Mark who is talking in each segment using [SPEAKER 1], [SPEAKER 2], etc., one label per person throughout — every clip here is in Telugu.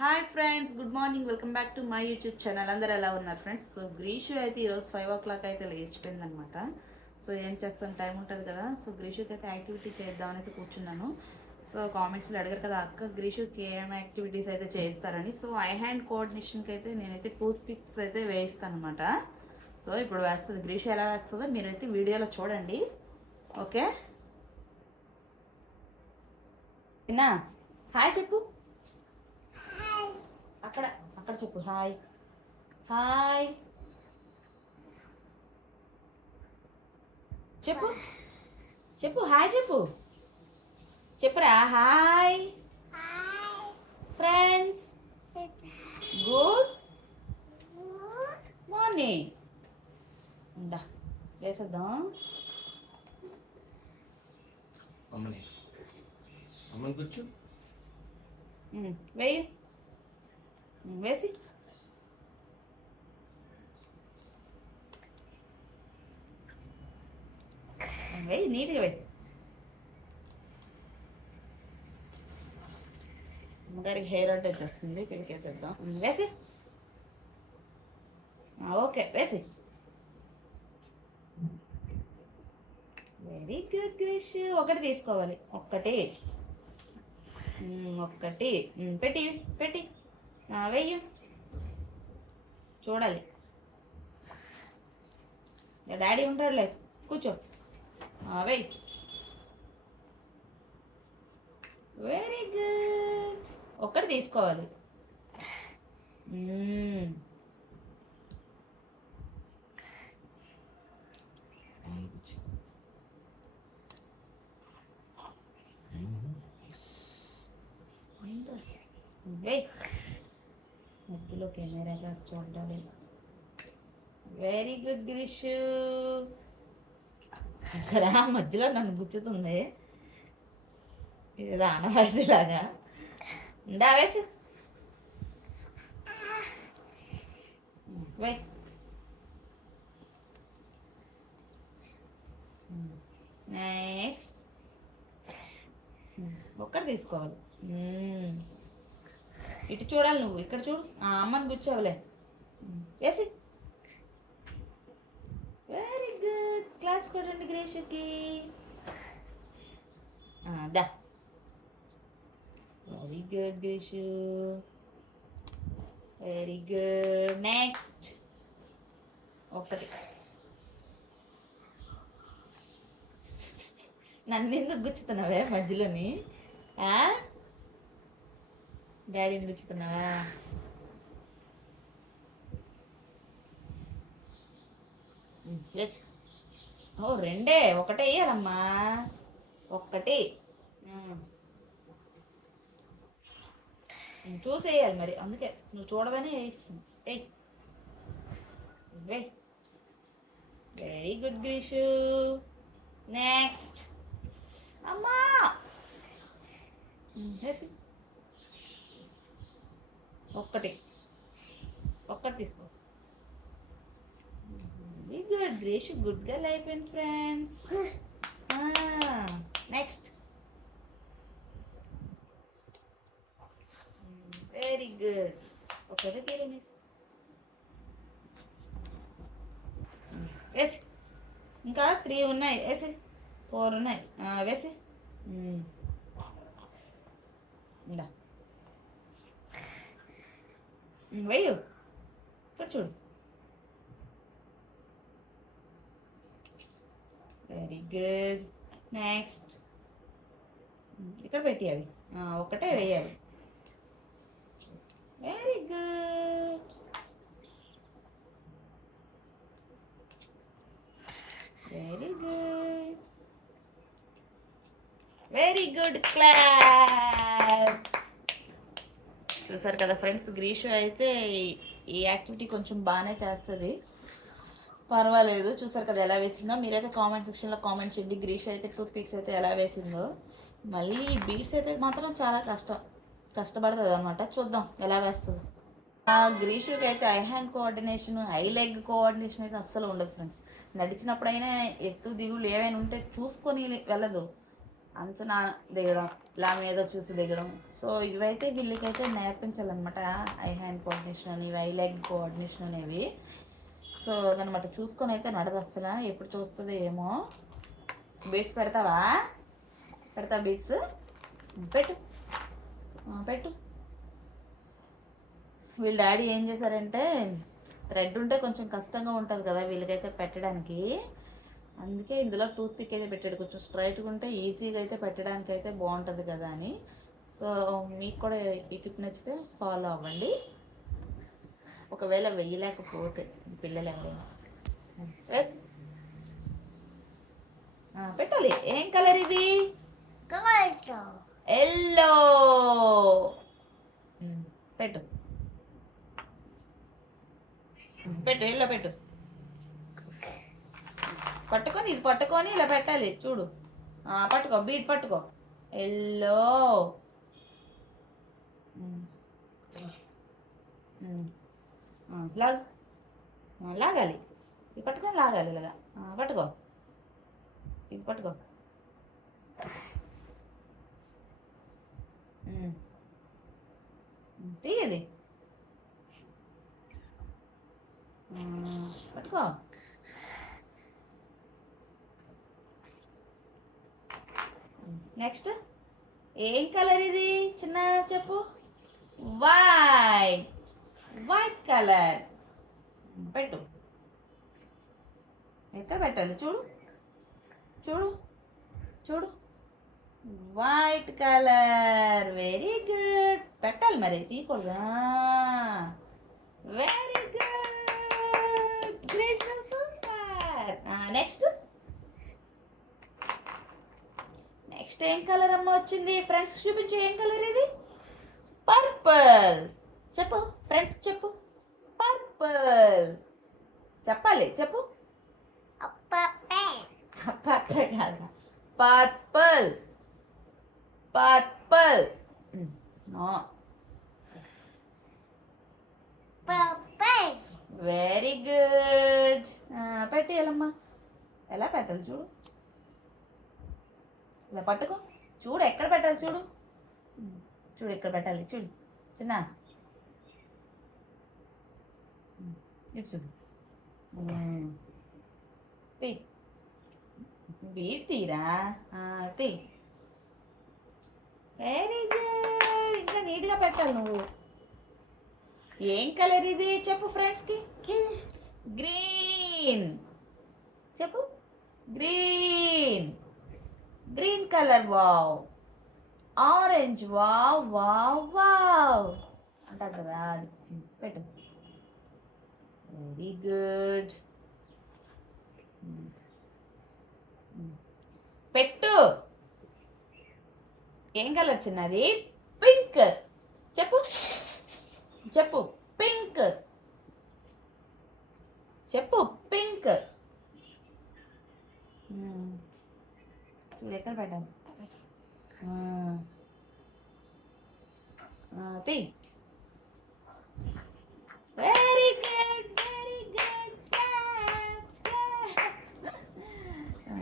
[SPEAKER 1] Hi friends good morning. Welcome back to my YouTube channel. అందరు ఎలా ఉన్నారు ఫ్రెండ్స్? సో గ్రీషు అయితే ఈరోజు ఫైవ్ ఓ క్లాక్ అయితే లేచిపోయింది అనమాట సో ఏం చేస్తాను టైం ఉంటుంది కదా. సో గ్రీషుకి అయితే యాక్టివిటీ చేద్దామని అయితే కూర్చున్నాను. సో కామెంట్స్లో అడిగారు కదా అక్క గ్రీషుకి ఏం యాక్టివిటీస్ అయితే చేస్తారని సో ఐ హ్యాండ్ కోఆర్డినేషన్కి అయితే నేనైతే టూత్ పిక్స్ అయితే వేయిస్తాను అనమాట సో ఇప్పుడు వేస్తుంది. గ్రీషు ఎలా వేస్తుందో మీరైతే వీడియోలో చూడండి. ఓకే? హాయ్ చెప్పు. అక్కడ అక్కడ చెప్పు హాయ్. హాయ్. చెప్పు. చెప్పు హాయ్ చెప్పు. చెప్పురా హాయ్. ఫ్రెండ్స్. Good morning. ఉందా వేసేద్దాం
[SPEAKER 2] అమ్మని. అమ్మని కూర్చో.
[SPEAKER 1] వేయి వేసి వేయి నీట్గా వేయి అమ్మగారికి హెయిర్ అంటే వచ్చేస్తుంది పిడికేసేద్దాం. వేసి ఓకే వేసి వెరీ గుడ్ క్రిష్ ఒకటి తీసుకోవాలి. ఒక్కటి. మ్మ్, ఒక్కటి. మ్మ్, పెట్టి పెట్టి. వెయ్యి చూడాలి డాడీ ఉంటాడులే కూర్చో వెయ్యి వెరీ గుడ్ ఒక్కటి తీసుకోవాలి వెయ్యి మధ్యలో కెమెరా కాస్త చూడాలి వెరీ గుడ్ గిరీష్ సరే మధ్యలో నన్ను గుచ్చుతుంది. ఇది రానవాదిలాగా ఇందా వేసి? వెయ్ నెక్స్ట్ ఒక్కటి తీసుకోవాలి. మ్మ్. ఇటు చూడాలి నువ్వు ఇక్కడ చూడు. ఆ అమ్మని కూర్చోవలే. వేసి వెరీ గుడ్ క్లాప్స్ కొట్టండి గ్రేషుకి. దా. Very good Greshu. Very good next ఒకటి నన్ను ఎందుకు గుచ్చుతున్నావే మధ్యలోని? డాడీని గుచ్చుతున్నావా ఓ రెండే. ఒకటే వేయాలమ్మా ఒక్కటి చూసేయాలి మరి. అందుకే నువ్వు చూడగానే వేయిస్తుంది ఏయ్. వెరీ గుడ్ విషు నెక్స్ట్ అమ్మా. వేసి. ఒక్కటి. ఒక్కటి తీసుకో. Very good Gresh good girl అయిపోయింది ఫ్రెండ్స్ నెక్స్ట్ వెరీ గుడ్ ఒకటి తీరు మిస్ వేసి. ఇంకా త్రీ ఉన్నాయి వేసి. ఫోర్ ఉన్నాయి. వేసి. ఇందా. వెయ్యు. ఇక్కడ చూడు. వెరీ గుడ్ నెక్స్ట్ ఇక్కడ పెట్టి అవి. ఒకటే వేయాలి very good very good very good class చూసారు కదా ఫ్రెండ్స్ గ్రీషు అయితే ఈ- యాక్టివిటీ కొంచెం బాగానే చేస్తుంది. పర్వాలేదు చూసారు కదా ఎలా వేసిందో. మీరైతే కామెంట్ సెక్షన్లో కామెంట్ చేయండి. గ్రీష్ అయితే టూత్ పిక్స్ అయితే ఎలా వేసిందో. మళ్ళీ బీట్స్ అయితే మాత్రం చాలా కష్టం కష్టపడుతుంది అనమాట చూద్దాం ఎలా వేస్తుందో. గ్రీషుకి అయితే eye hand coordination eye leg coordination అయితే అస్సలు ఉండదు ఫ్రెండ్స్. నడిచినప్పుడైనా ఎత్తు దిగులు ఏవైనా ఉంటే చూసుకొని వెళ్ళదు. అంచనా దిగడం ఇలా మీద చూసి దిగడం. సో ఇవైతే వీళ్ళకైతే నేర్పించాలన్నమాట. ఐ హ్యాండ్ కోఆర్డినేషన్ అని ఐ లెగ్ కోఆర్డినేషన్ అనేవి. సో అదనమాట చూసుకొని అయితే నడదు అసలు ఎప్పుడు చూస్తుంది ఏమో. బీట్స్ పెడతావా? పెడతా బీట్స్? పెట్టు. పెట్టు. వీళ్ళ డాడీ ఏం చేశారంటే థ్రెడ్ ఉంటే కొంచెం కష్టంగా ఉంటుంది కదా వీళ్ళకైతే పెట్టడానికి. అందుకే ఇందులో టూత్ పిక్ అయితే పెట్టాడు. కొంచెం స్ట్రైట్గా ఉంటే ఈజీగా అయితే పెట్టడానికి అయితే బాగుంటుంది కదా అని. సో మీకు కూడా ఈ టిప్ నచ్చితే ఫాలో అవ్వండి. ఒకవేళ వెయ్యలేకపోతే పిల్లలు ఎవరైనా. ఎస్? పెట్టాలి. ఏం కలర్ ఇది? ఎల్లో. పెట్టు. పెట్టు ఎల్లో పెట్టు. పట్టుకొని ఇది పట్టుకొని ఇలా పెట్టాలి. చూడు. పట్టుకో బీట్ పట్టుకో. ఎల్లో. లాగ్. లాగాలి. ఇది పట్టుకొని లాగాలి ఇలాగా. పట్టుకో. ఇది పట్టుకో. తీయది. పట్టుకో. నెక్స్ట్ ఏం కలర్ ఇది? చిన్న చెప్పు. వైట్ వైట్ కలర్ పెట్టు. ఎక్కడ పెట్టాలి? చూడు. చూడు. చూడు. వైట్ కలర్ వెరీ గుడ్ పెట్టాలి మరి. తీయకూడదా? Very good great super next next ఏం కలర్ అమ్మ వచ్చింది? ఫ్రెండ్స్ చూపించు ఏం కలర్ ఇది? పర్పుల్ చెప్పు ఫ్రెండ్స్ చెప్పు. పర్పుల్ చెప్పాలి చెప్పు. పర్పుల్ కాదు purple purple no very good పెట్టి ఎలా పెట్టాలి చూడు. ఇలా పట్టుకో. చూడు ఎక్కడ పెట్టాలి చూడు. చూడు ఎక్కడ పెట్టాలి చూడు. చిన్న. ఇటు చూడు. తీ. వీటి తీరా? తీ. వెరీ గుడ్ ఇంకా నీట్గా పెట్టాలి నువ్వు. ఏం కలర్ ఇది చెప్పు ఫ్రెండ్స్కి? గ్రీన్. చెప్పు. Green. Green colour wow orange wow wow wow అంటారు కదా అది పెట్టు. వెరీ గుడ్ పెట్టు. ఏం కలర్ చిన్నది పింక్ చెప్పు. చెప్పు. పింక్ చెప్పు. పింక్ చూడు ఎక్కడ పెట్టాలి? తీ. Very good very good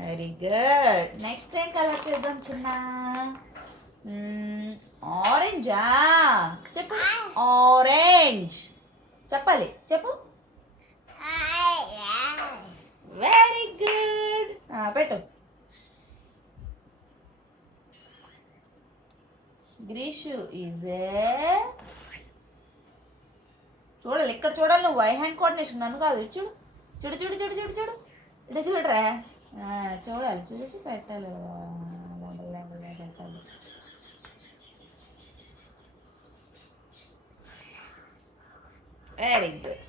[SPEAKER 1] very good next ఏం కలర్ తీద్దాం చిన్న? ఆరెంజా చెప్పు. ఆరెంజ్ చెప్పాలి. చెప్పు. వెరీ గుడ్ పెట్టు. గ్రీషు ఈజ్ చూడాలి ఇక్కడ చూడాలి నువ్వు. వై హ్యాండ్ కోఆర్డినేషన్ నన్ను కాదు చూడు. చూడు చూడు చూడు చూడు చూడు. ఇటు చూడరా? చూడాలి చూసి పెట్టాలి. పెట్టాలి వెరీ గుడ్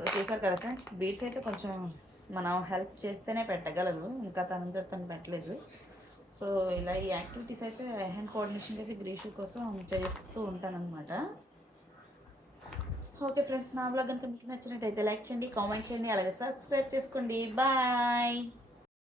[SPEAKER 1] సో చూసారు కదా ఫ్రెండ్స్ బీడ్స్ అయితే కొంచెం మనం హెల్ప్ చేస్తేనే పెట్టగలదు ఇంకా తనంతా తను పెట్టలేదు. సో ఇలా ఈ యాక్టివిటీస్ అయితే హ్యాండ్ కోఆర్డినేషన్ అయితే గ్రీషు కోసం చేస్తూ ఉంటానన్నమాట. ఓకే ఫ్రెండ్స్ నా బ్లాగ్ అంతా మీకు నచ్చినట్టయితే లైక్ చేయండి కామెంట్ చేయండి అలాగే సబ్స్క్రైబ్ చేసుకోండి. బాయ్